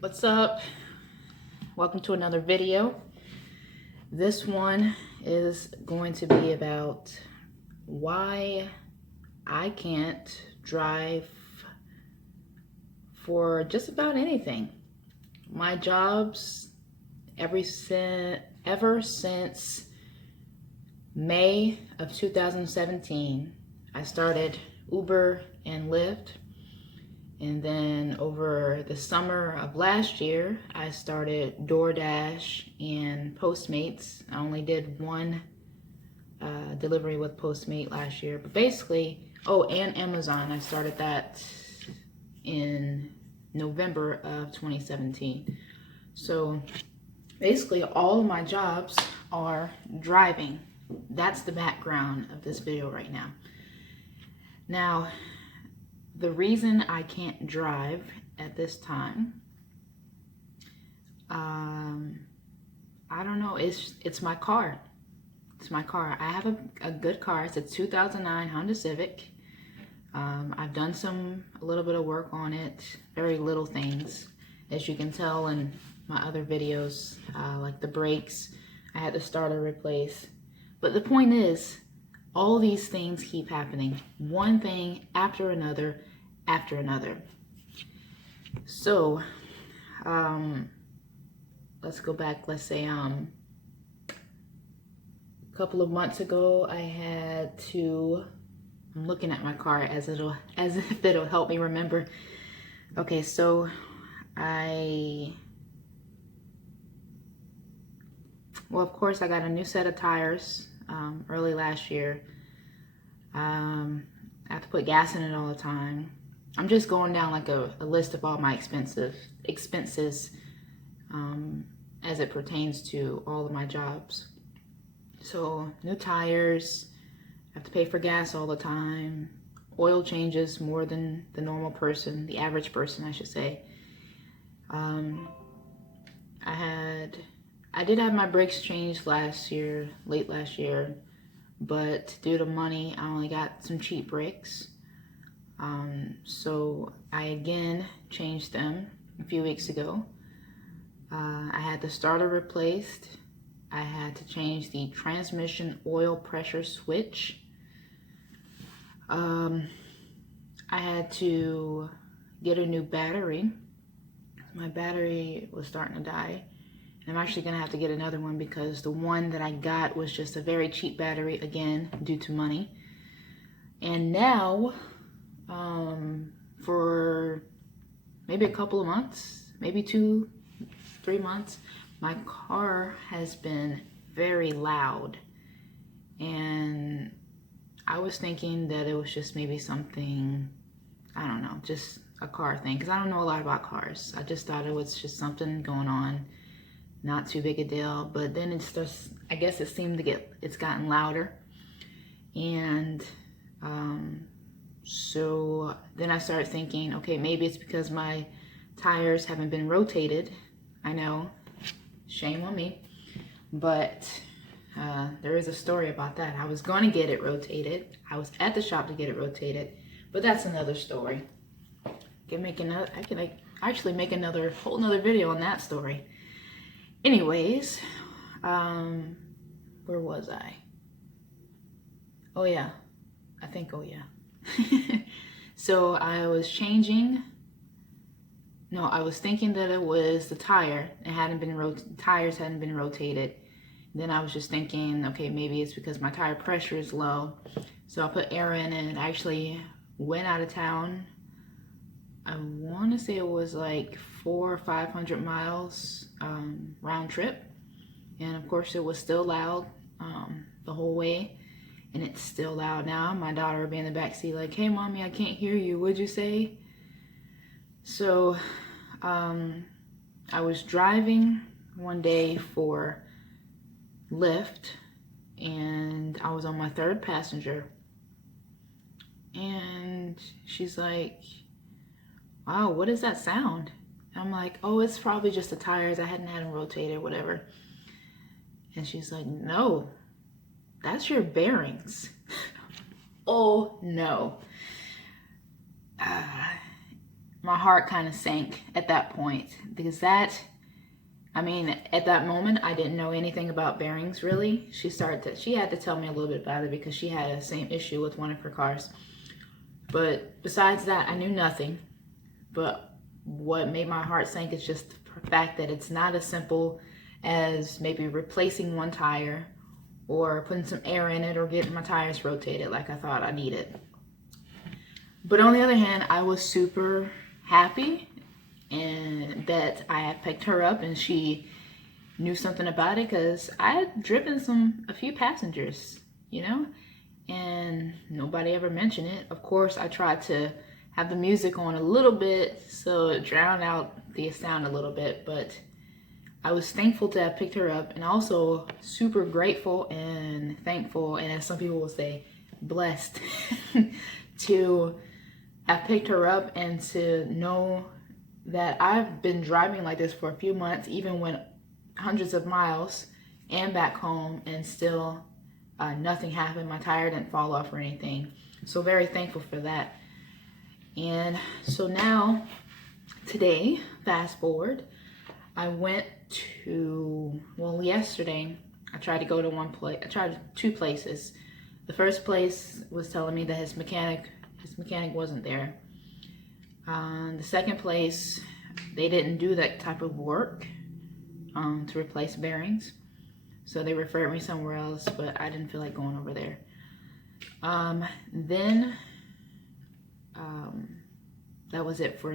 What's up? Welcome to another video. This one is going to be about why I can't drive for just about anything. My jobs ever since May of 2017, I started Uber and Lyft. And then over the summer of last year, I started DoorDash and Postmates. I only did one delivery with Postmate last year. But basically, and Amazon. I started that in November of 2017. So basically, all of my jobs are driving. That's the background of this video right now. Now, the reason I can't drive at this time, I don't know, it's my car. It's my car. I have a good car. It's a 2009 Honda Civic. I've done a little bit of work on it, very little things. As you can tell in my other videos, like the brakes, I had the starter replaced. But the point is, all these things keep happening. One thing after another. So, let's go back. Let's say, a couple of months ago, I had to, I'm looking at my car as if it'll help me remember. Okay, so well, of course I got a new set of tires, early last year. I have to put gas in it all the time. I'm just going down like a list of all my expenses as it pertains to all of my jobs. So new tires, I have to pay for gas all the time, oil changes more than the normal person, the average person I should say. I did have my brakes changed late last year, but due to money, I only got some cheap brakes. So I again changed them a few weeks ago. I had the starter replaced. I had to change the transmission oil pressure switch. I had to get a new battery. My battery was starting to die. I'm actually going to have to get another one because the one that I got was just a very cheap battery, again, due to money. And now, for maybe a couple of months, maybe 2-3 months, my car has been very loud. And I was thinking that it was just maybe something, I don't know, just a car thing. Because I don't know a lot about cars. I just thought it was just something going on. Not too big a deal, but then it's just, I guess it's gotten louder. And so then I started thinking, okay, maybe it's because my tires haven't been rotated. I know, shame on me, but there is a story about that. I was going to get it rotated. I was at the shop to get it rotated, but that's another story. I can actually make whole nother video on that story. Anyways, where was I? Oh yeah, So I was thinking that it was the tires hadn't been rotated. Then I was just thinking, okay, maybe it's because my tire pressure is low. So I put air in and it actually went out of town. I want to say it was like 400 or 500 miles round trip, and of course it was still loud the whole way, and it's still loud now. My daughter would be in the back seat like, "Hey mommy, I can't hear you, what'd you say?" So I was driving one day for Lyft, and I was on my third passenger, and she's like, "Wow, what is that sound?" I'm like, "Oh, it's probably just the tires. I hadn't had them rotated, whatever." And she's like, "No, that's your bearings." Oh no. my heart kind of sank at that point, because at that moment, I didn't know anything about bearings, really. She had to tell me a little bit about it because she had the same issue with one of her cars. But besides that, I knew nothing. But what made my heart sink is just the fact that it's not as simple as maybe replacing one tire or putting some air in it or getting my tires rotated like I thought I needed. But on the other hand, I was super happy and that I had picked her up and she knew something about it, because I had driven a few passengers, and nobody ever mentioned it. Of course, I tried to have the music on a little bit so it drowned out the sound a little bit, but I was thankful to have picked her up, and also super grateful and thankful, and as some people will say, blessed to have picked her up and to know that I've been driving like this for a few months, even went hundreds of miles and back home, and still nothing happened. My tire didn't fall off or anything. So very thankful for that. And so now, today, fast forward, I went to, yesterday, I tried to go to I tried two places. The first place was telling me that his mechanic wasn't there. The second place, they didn't do that type of work to replace bearings. So they referred me somewhere else, but I didn't feel like going over there. Then that was it for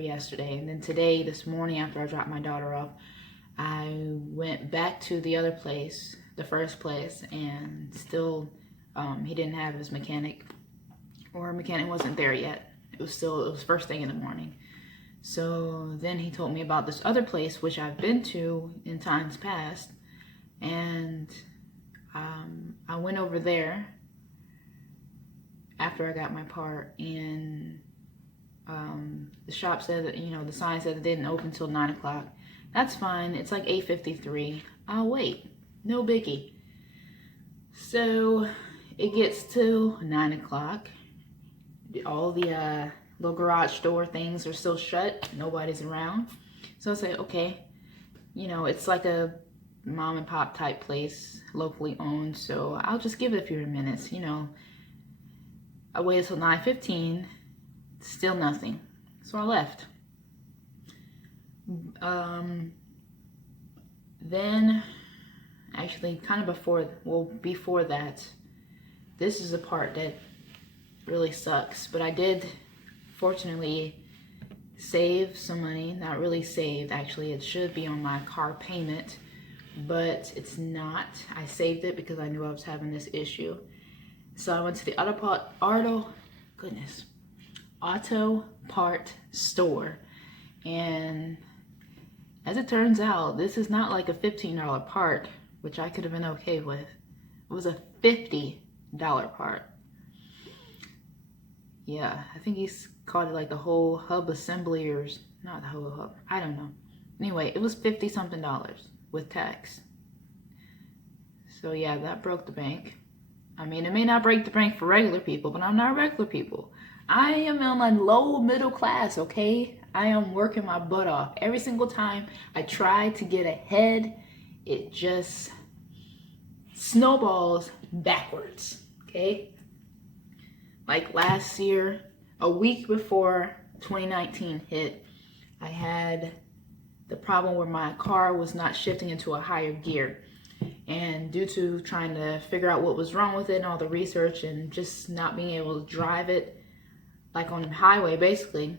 yesterday. And then today, this morning, after I dropped my daughter off, I went back to the other place, the first place, and still he didn't have his mechanic, or her mechanic wasn't there yet. It was first thing in the morning. So then he told me about this other place, which I've been to in times past, and I went over there after I got my part, and the shop said that, the sign said it didn't open until 9 o'clock. That's fine. It's like 8:53. I'll wait. No biggie. So it gets to 9 o'clock. All the little garage door things are still shut. Nobody's around. So I say, okay, it's like a mom and pop type place, locally owned. So I'll just give it a few minutes. I waited till 9:15. Still nothing. So I left. Then, actually, kind of before that, this is the part that really sucks. But I did, fortunately, save some money. Not really saved, actually. It should be on my car payment, but it's not. I saved it because I knew I was having this issue. So I went to the auto part store, and as it turns out, this is not like a $15 part, which I could have been okay with. It was a $50 part. Yeah, I think he's called it like the whole hub assembly, or not the whole hub, I don't know. Anyway, it was $50 something with tax. So yeah, that broke the bank. I mean, it may not break the bank for regular people, but I'm not regular people. I am in a low middle class, okay? I am working my butt off. Every single time I try to get ahead, it just snowballs backwards, okay? Like last year, a week before 2019 hit, I had the problem where my car was not shifting into a higher gear. And due to trying to figure out what was wrong with it and all the research and just not being able to drive it like on the highway, basically,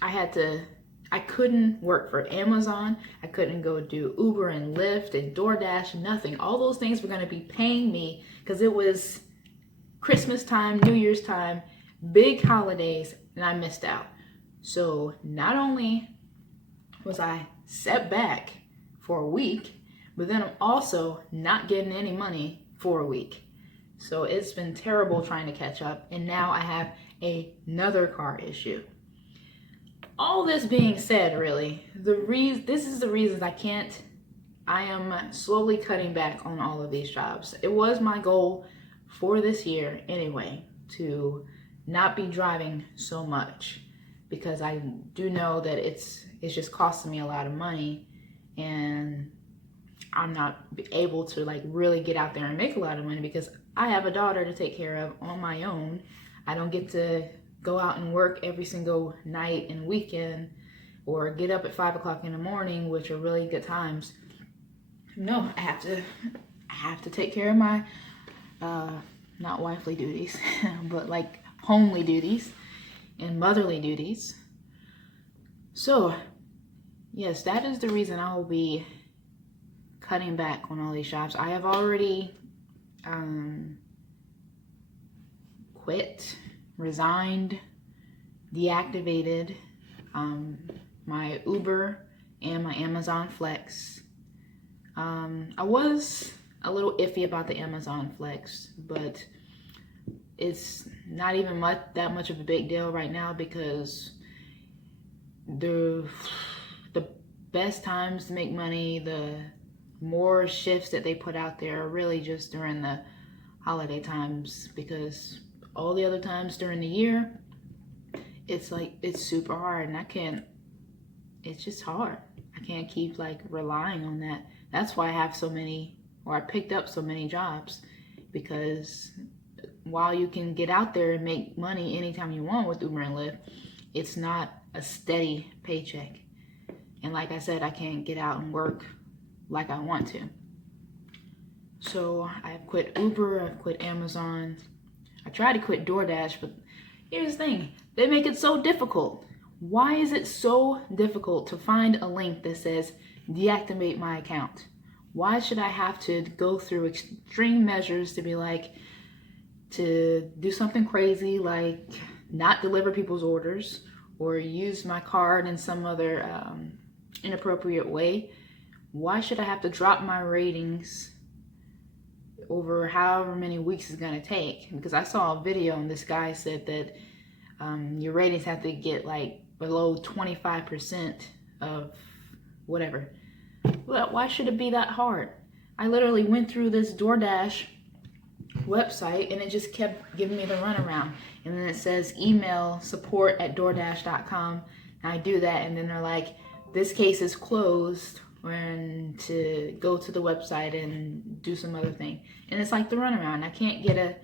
I couldn't work for Amazon. I couldn't go do Uber and Lyft and DoorDash, nothing. All those things were going to be paying me because it was Christmas time, New Year's time, big holidays, and I missed out. So not only was I set back for a week, but then I'm also not getting any money for a week. So it's been terrible trying to catch up. And now I have another car issue. All this being said, really, this is the reasons I am slowly cutting back on all of these jobs. It was my goal for this year anyway, to not be driving so much, because I do know that it's just costing me a lot of money, and I'm not able to like really get out there and make a lot of money because I have a daughter to take care of on my own. I don't get to go out and work every single night and weekend, or get up at 5 o'clock in the morning, which are really good times. No, I have to take care of my not wifely duties, but like homely duties and motherly duties. So yes, that is the reason I will be cutting back on all these jobs. I have already quit, resigned, deactivated my Uber and my Amazon Flex. I was a little iffy about the Amazon Flex, but it's not even that much of a big deal right now because the best times to make money, the more shifts that they put out there are really just during the holiday times, because all the other times during the year, it's like, it's super hard, and it's just hard. I can't keep like relying on that. That's why I have so many, or I picked up so many jobs, because while you can get out there and make money anytime you want with Uber and Lyft, it's not a steady paycheck. And like I said, I can't get out and work like I want to. So I've quit Uber, I've quit Amazon. I tried to quit DoorDash, but here's the thing, they make it so difficult. Why is it so difficult to find a link that says deactivate my account? Why should I have to go through extreme measures to be like, to do something crazy like not deliver people's orders or use my card in some other inappropriate way? Why should I have to drop my ratings over however many weeks it's gonna take? Because I saw a video and this guy said that your ratings have to get like below 25% of whatever. Well, why should it be that hard? I literally went through this DoorDash website and it just kept giving me the runaround. And then it says email support@doordash.com. And I do that, and then they're like, this case is closed, and to go to the website and do some other thing. And it's like the runaround. I can't get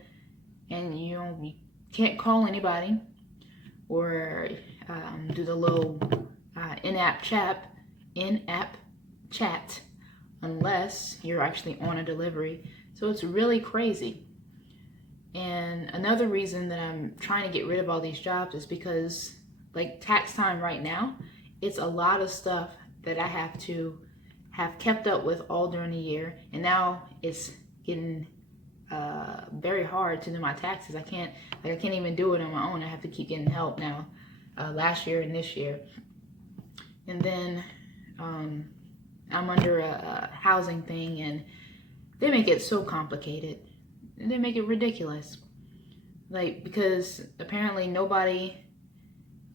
you can't call anybody or do the little in-app chat unless you're actually on a delivery. So it's really crazy. And another reason that I'm trying to get rid of all these jobs is because, like, tax time right now, it's a lot of stuff that I have to have kept up with all during the year, and now it's getting very hard to do my taxes. I can't even do it on my own. I have to keep getting help now, last year and this year. And then I'm under a housing thing, and they make it so complicated. They make it ridiculous. Like, because apparently nobody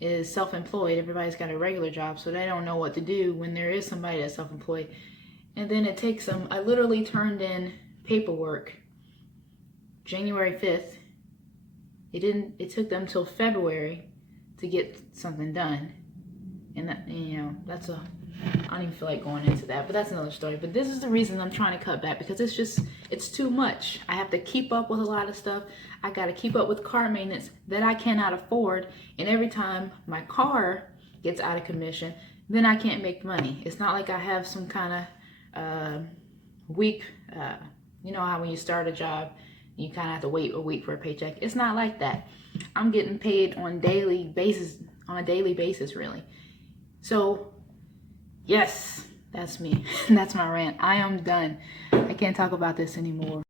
is self-employed. Everybody's got a regular job, so they don't know what to do when there is somebody that's self-employed. And then it takes them, I literally turned in paperwork January 5th. It took them till February to get something done. And that, that's I don't even feel like going into that, but that's another story. But this is the reason I'm trying to cut back, because it's too much. I have to keep up with a lot of stuff. I got to keep up with car maintenance that I cannot afford. And every time my car gets out of commission, then I can't make money. It's not like I have some kind of week, you know how when you start a job, you kind of have to wait a week for a paycheck. It's not like that. I'm getting paid on a daily basis, really. So yes, that's me. That's my rant. I am done. I can't talk about this anymore.